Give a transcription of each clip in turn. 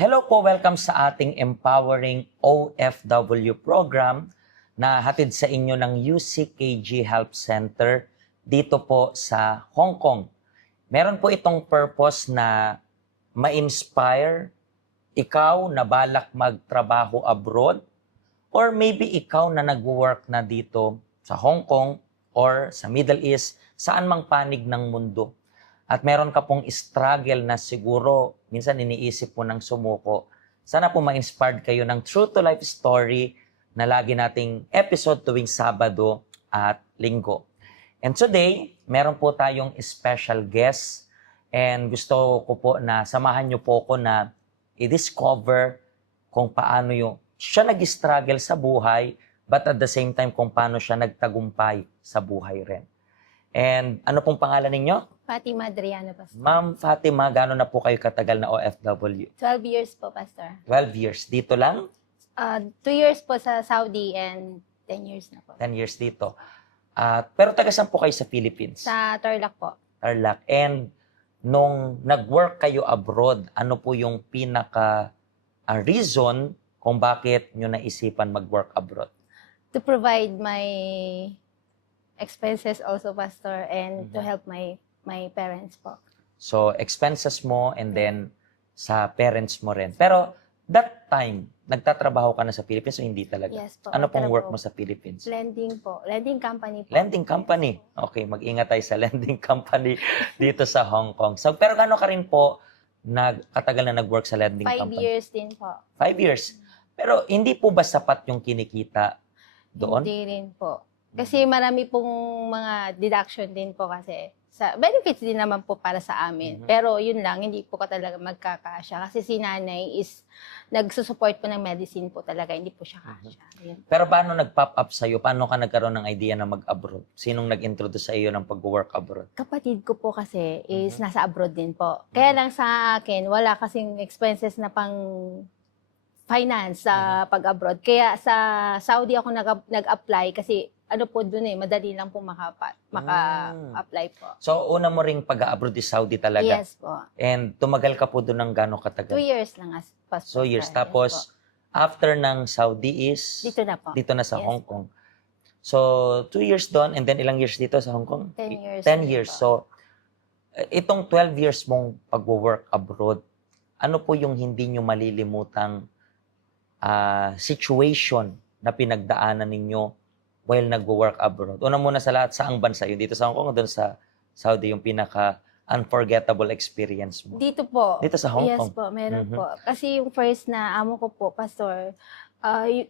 Hello po, welcome sa ating Empowering OFW program na hatid sa inyo ng UCKG Help Center dito po sa Hong Kong. Meron po itong purpose na ma-inspire ikaw na balak magtrabaho abroad or maybe ikaw na nag-work na dito sa Hong Kong or sa Middle East, saan mang panig ng mundo. At meron ka pong struggle na siguro, minsan iniisip mo ng sumuko. Sana po ma-inspired kayo ng true to life story na lagi nating episode tuwing Sabado at Linggo. And today, meron po tayong special guest. And gusto ko po na samahan niyo po ko na i-discover kung paano yung siya nag-struggle sa buhay, but at the same time kung paano siya nagtagumpay sa buhay rin. And ano pong pangalan ninyo? Fatima Adriano, Pastor. Ma'am Fatima, gano'n na po kayo katagal na OFW? 12 years po, Pastor. 12 years. Dito lang? 2 years po sa Saudi and 10 years na po. 10 years dito. Pero taga saan po kayo sa Philippines? Sa Tarlac po. Tarlac. And nung nag-work kayo abroad, ano po yung pinaka reason kung bakit nyo naisipan mag-work abroad? To provide my expenses also, Pastor, and to help my parents po. So, expenses mo and then sa parents mo rin. Pero that time, nagtatrabaho ka na sa Philippines o hindi talaga? Yes po. Ano pong work po. mo sa Philippines? Lending po. Lending company po. Lending company. Okay, mag-ingat tayo sa lending company dito sa Hong Kong. So, pero gano'n ka rin po katagal na nag-work sa lending 5 company? 5 years din po. 5 years. Pero hindi po ba sapat yung kinikita doon? Hindi rin po. Kasi marami pong mga deduction din po kasi. Sa benefits din naman po para sa amin. Pero yun lang, hindi po ka talaga magkakasya. Kasi si nanay is nagsusupport po ng medicine po talaga. Hindi po siya kasya. Yun. Pero paano nag-pop up sa'yo? Paano ka nagkaroon ng idea na mag-abroad? Sinong nag-introduce sa iyo ng pag-work abroad? Kapatid ko po kasi is nasa abroad din po. Kaya lang sa akin, wala kasing expenses na pang finance sa pag-abroad. Kaya sa Saudi ako nag-apply kasi ano po dun madali lang po maka-apply po. So, una mo ring pag-abroad di Saudi talaga? Yes po. And tumagal ka po doon ng gano'ng katagal? 2 years lang as passport. 2 years. Yes Tapos, po. after ng Saudi is? Dito na po. Dito na sa Yes Hong Kong. So, 2 years doon and then ilang years dito sa Hong Kong? 10 years. 10 years. So, itong 12 years mong pag-work abroad, ano po yung hindi nyo malilimutang situation na pinagdaanan ninyo while nag-work abroad? Una muna sa lahat, saang bansa yun? Dito sa Hong Kong o doon sa Saudi yung pinaka-unforgettable experience mo? Dito po. Dito sa Hong Kong? Yes po, meron po. Kasi yung first na amo ko po, Pastor,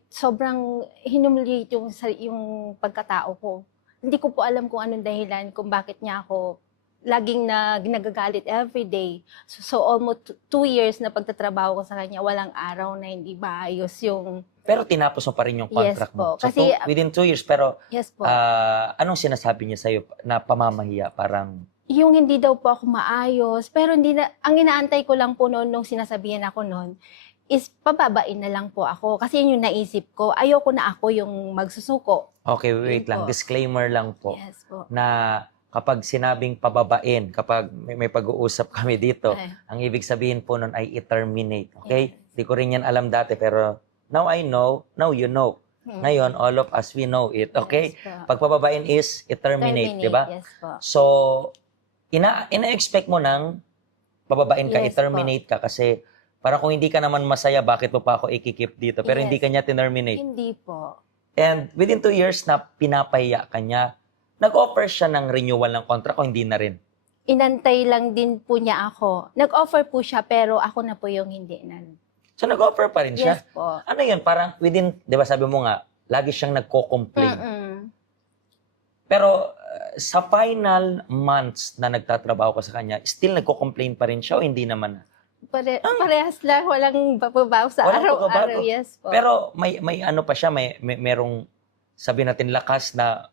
sobrang hinumiliate yung pagkatao ko. Hindi ko po alam kung anong dahilan kung bakit niya ako laging nagagalit every day. So almost 2 years na pagtatrabaho ko sa kanya, walang araw na hindi maayos yung... Pero tinapos mo pa rin yung contract Yes po, mo. So, kasi- within 2 years, pero Yes po. anong sinasabi niya sa'yo na pamamahiya? Parang, Yung hindi daw po ako maayos, pero ang inaantay ko lang po noon nung sinasabihan ako noon, is pababain na lang po ako. Kasi yun yung naisip ko. Ayoko na ako yung magsusuko. okay, wait Yun lang. po. Disclaimer lang po. Yes po. Na kapag sinabing pababain, kapag may pag-uusap kami dito, Ay. ang ibig sabihin po nun ay i-terminate. Okay? Yes. Di ko rin yan alam dati, pero now I know, now you know. Ngayon, all of us, we know it. Okay? Yes po. Pag pababain is i-terminate, di ba? Yes po. So, ina-expect mo nang pababain ka, Yes i-terminate ka kasi para kung hindi ka naman masaya, bakit mo pa ako ikikip dito? Pero hindi Yes. ka niya terminate. Hindi po. And within 2 years na pinapahiya ka niya, nag-offer siya ng renewal ng contract o hindi na rin? Inantay lang din po niya ako. Nag-offer po siya, pero ako na po yung hindi na. So nag-offer pa rin siya? Yes po. Ano yun? Parang within, di ba sabi mo nga, lagi siyang nagko-complain. Pero sa final months na nagtatrabaho ka sa kanya, still nagko-complain pa rin siya o hindi naman? Parehas lang, walang bababaw sa Walang araw-araw. pagbabago. Yes po. Pero may ano pa siya, merong sabi natin lakas na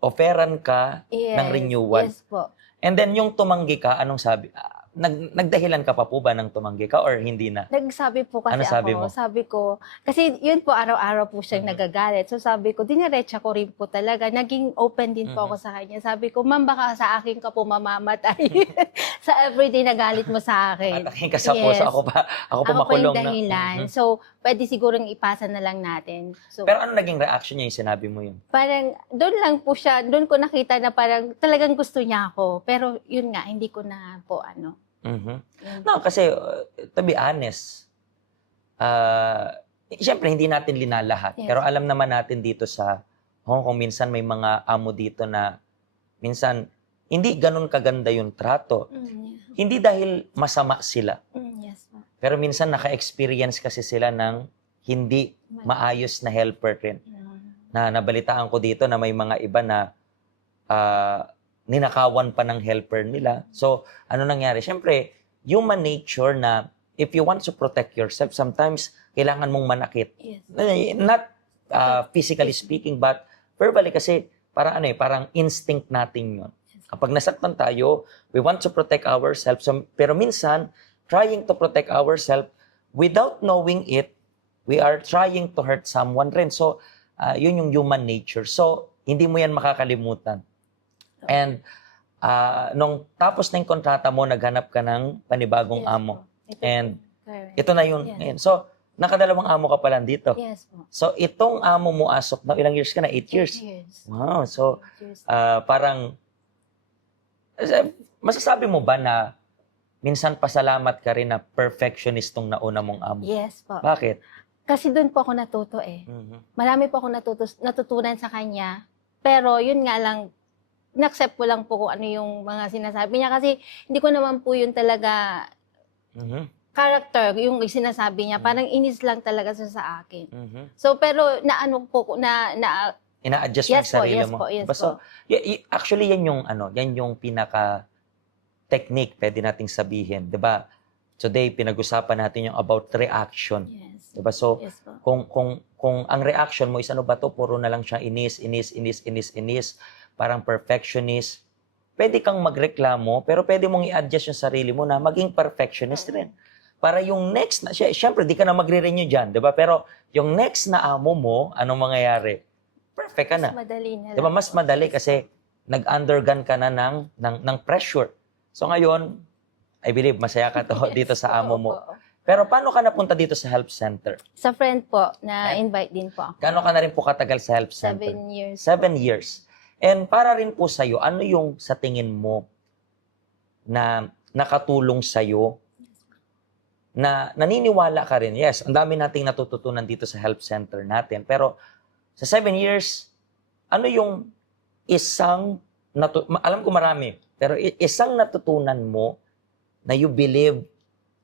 offeran ka yes. ng renewal. Yes po. And then yung tumanggi ka, anong sabi? nagdahilan ka pa po ba ng tumanggi ka or hindi na? Nagsabi po kasi Ano sabi mo? sabi ko, kasi yun po araw-araw po siyang Mhm. nagagalit. So sabi ko, diniretsa ko rin po talaga. Naging open din po ako sa kanya. Sabi ko, ma'am, baka sa akin ka po mamamatay. Sa everyday na galit mo sa akin. Atakin ka sa puso, Yes. ako pa Ako po makulong yung na. dahilan. Mhm. So, pwede sigurong ipasa na lang natin. So, Pero ano naging reaction niya yung sinabi mo yun? parang doon lang po siya, doon ko nakita na parang talagang gusto niya ako. Pero yun nga, hindi ko na po Mhm. yun. No, kasi to be honest, siyempre hindi natin linalahat. Yes. Pero alam naman natin dito sa Hong Kong, minsan may mga amo dito na minsan hindi ganun kaganda yung trato. Hindi dahil masama sila. Yes po. Pero minsan naka-experience kasi sila ng hindi maayos na helper rin. Na nabalitaan ko dito na may mga iba na ninakawan pa ng helper nila. So, ano nangyari? Siyempre, human nature na if you want to protect yourself, sometimes kailangan mong manakit. Yes. Not physically speaking, but verbally kasi parang instinct natin yun. Kapag nasaktan tayo, we want to protect ourselves. Pero minsan, trying to protect ourselves, without knowing it, we are trying to hurt someone rin. So, yun yung human nature. So, hindi mo yan makakalimutan. And nung tapos na yung kontrata mo, naghanap ka ng panibagong Yes amo. po. And Correct. ito na yun. Yes. Ngayon. So, nakadalawang amo ka pa lang dito. Yes po. So, itong amo mo asok na ilang years ka na? 8 years. 8 years. Wow. So, 8 years. parang, masasabi mo ba na minsan pasalamat ka rin na perfectionist tong nauna mong amo? Yes po. Bakit? Kasi doon po ako natuto eh. Mhm. Marami po ako natutunan sa kanya. Pero yun nga lang, in-accept ko lang po kung ano yung mga sinasabi niya. Kasi hindi ko naman po yun talaga Mhm. character, yung sinasabi niya. Parang inis lang talaga siya sa akin. Mhm. So, pero naano po, na Ina-adjust mo yes yung po, sarili yes mo. po, yes Diba? So, po. actually, yan yung pinaka technique pwede nating sabihin. 'Di ba? Today, pinag-usapan natin yung about reaction. Yes. 'Di ba? So, Yes po. kung ang reaction mo is ano ba to, puro na lang siya inis, parang perfectionist, pwede kang magreklamo, pero pwede mong i-adjust yung sarili mo na maging perfectionist rin. Para yung next na, syempre, di ka na magre-renew dyan, di ba? Pero yung next na amo mo, anong mangyayari? Perfect ka na. Mas madali na Di ba? lang Mas po. madali kasi nag-undergone ka na ng pressure. So ngayon, I believe, masaya ka to dito Yes sa po, amo mo. opo. Pero paano ka napunta dito sa help center? Sa friend po, na invite din po ako. Gaano ka na rin po katagal sa help center? 7 years. 7 years. And para rin po sa'yo, ano yung sa tingin mo na nakatulong sa'yo na naniniwala ka rin? Yes, ang dami nating natututunan dito sa help center natin. Pero sa 7 years, ano yung isang, alam ko marami, pero isang natutunan mo na you believe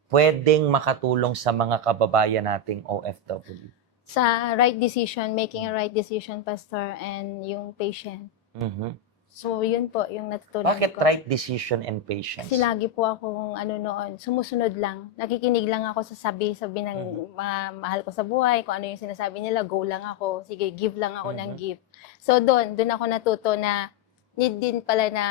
pwedeng makatulong sa mga kababayan nating OFW? Sa right decision, making a right decision, Pastor, and yung patient. Mhm. So, yun po yung natutunan Bakit ko. right decision and patience? Kasi lagi po akong noon, sumusunod lang. Nakikinig lang ako sa sabi ng mga mahal ko sa buhay, kung ano yung sinasabi nila, go lang ako. Sige, give lang ako ng give. So, doon ako natuto na need din pala na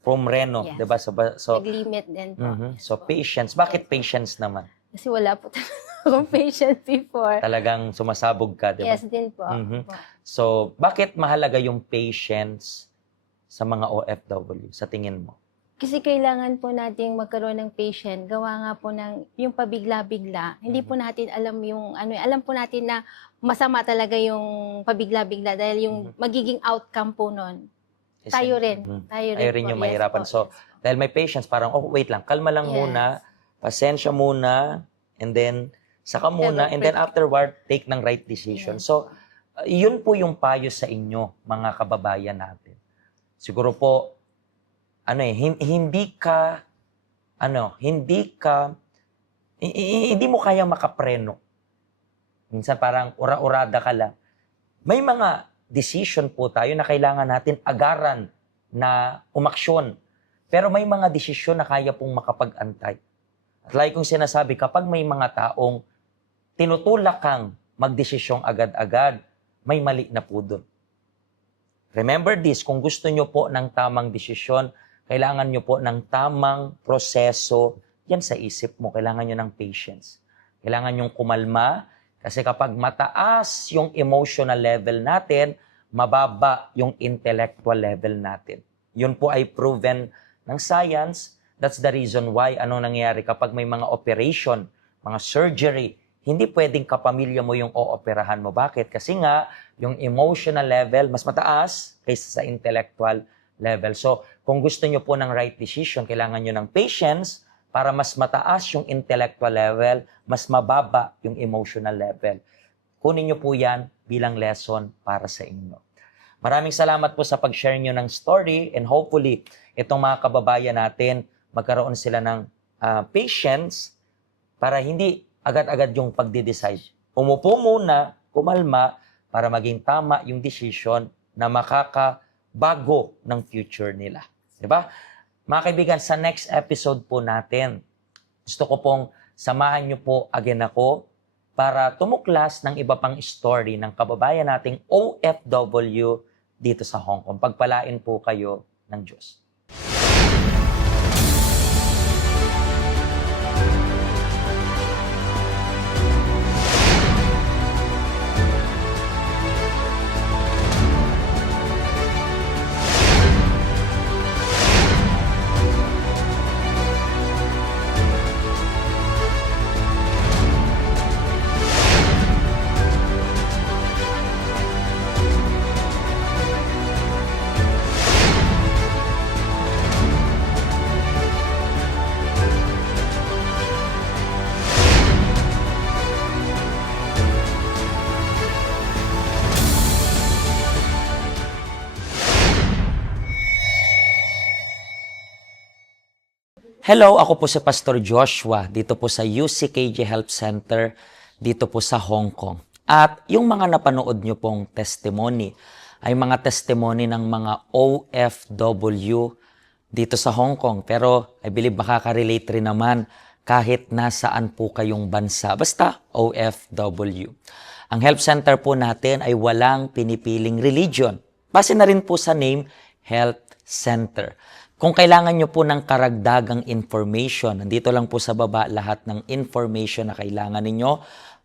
From Reno, Yes. 'di ba? So, nag-limit din po. mhm. So patience. Bakit patience naman? Kasi wala po talaga akong patient before. Talagang sumasabog ka, 'di ba? Yes, din po. Mhm. Po. So, bakit mahalaga yung patience sa mga OFW sa tingin mo? Kasi kailangan po nating magkaroon ng patient. Gawa nga po ng yung pabigla-bigla. Hindi po natin alam yung alam po natin na masama talaga yung pabigla-bigla dahil yung magiging outcome po nun. Tayo rin. Mhm. Tayo Tayo rin po. yung Yes mahirapan. po, So, yes po. dahil may patience, parang, oh, wait lang, kalma lang Yes. muna, pasensya muna, and then, saka muna, and then Ever- afterward, take ng right decision. Yes. So, yun po yung payo sa inyo, mga kababayan natin. Siguro po, hindi mo kaya makapreno. Minsan parang ura-urada ka lang. May mga decision po tayo na kailangan natin agaran na umaksyon. Pero may mga desisyon na kaya pong makapag-antay. At like kong sinasabi, kapag may mga taong tinutulak kang magdesisyong agad-agad, may mali na po doon. Remember this, kung gusto nyo po ng tamang desisyon, kailangan nyo po ng tamang proseso yan sa isip mo. Kailangan nyo ng patience. Kailangan nyong kumalma kasi kapag mataas yung emotional level natin, mababa yung intellectual level natin. Yun po ay proven ng science. That's the reason why ano nangyayari kapag may mga operation, mga surgery, hindi pwedeng kapamilya mo yung ooperahan mo. Bakit? Kasi nga, yung emotional level mas mataas kaysa sa intellectual level. So, kung gusto nyo po ng right decision, kailangan nyo ng patience para mas mataas yung intellectual level, mas mababa yung emotional level. Kunin nyo po yan bilang lesson para sa inyo. Maraming salamat po sa pag-share nyo ng story and hopefully, itong mga kababayan natin, magkaroon sila ng patience para hindi agad-agad yung pagde-decide. Umupo muna, kumalma, para maging tama yung decision na makakabago ng future nila. Diba? Mga kaibigan, sa next episode po natin, gusto ko pong samahan nyo po again ako para tumuklas ng iba pang story ng kababayan nating OFW dito sa Hong Kong. Pagpalain po kayo ng Diyos. Hello, ako po si Pastor Joshua dito po sa UCKG Health Center dito po sa Hong Kong. At yung mga napanood nyo pong testimony ay mga testimony ng mga OFW dito sa Hong Kong. Pero I believe makaka-relate rin naman kahit nasaan po kayong bansa. Basta OFW. Ang health center po natin ay walang pinipiling religion. Base na rin po sa name, Health Center. Kung kailangan nyo po ng karagdagang information, nandito lang po sa baba lahat ng information na kailangan ninyo.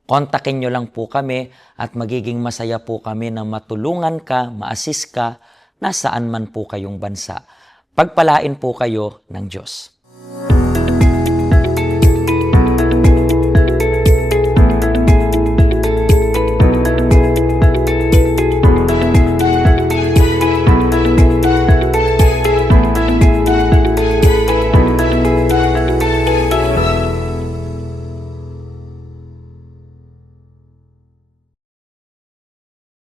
Kontakin nyo lang po kami at magiging masaya po kami na matulungan ka, ma-assist ka, nasaan man po kayong bansa. Pagpalain po kayo ng Diyos.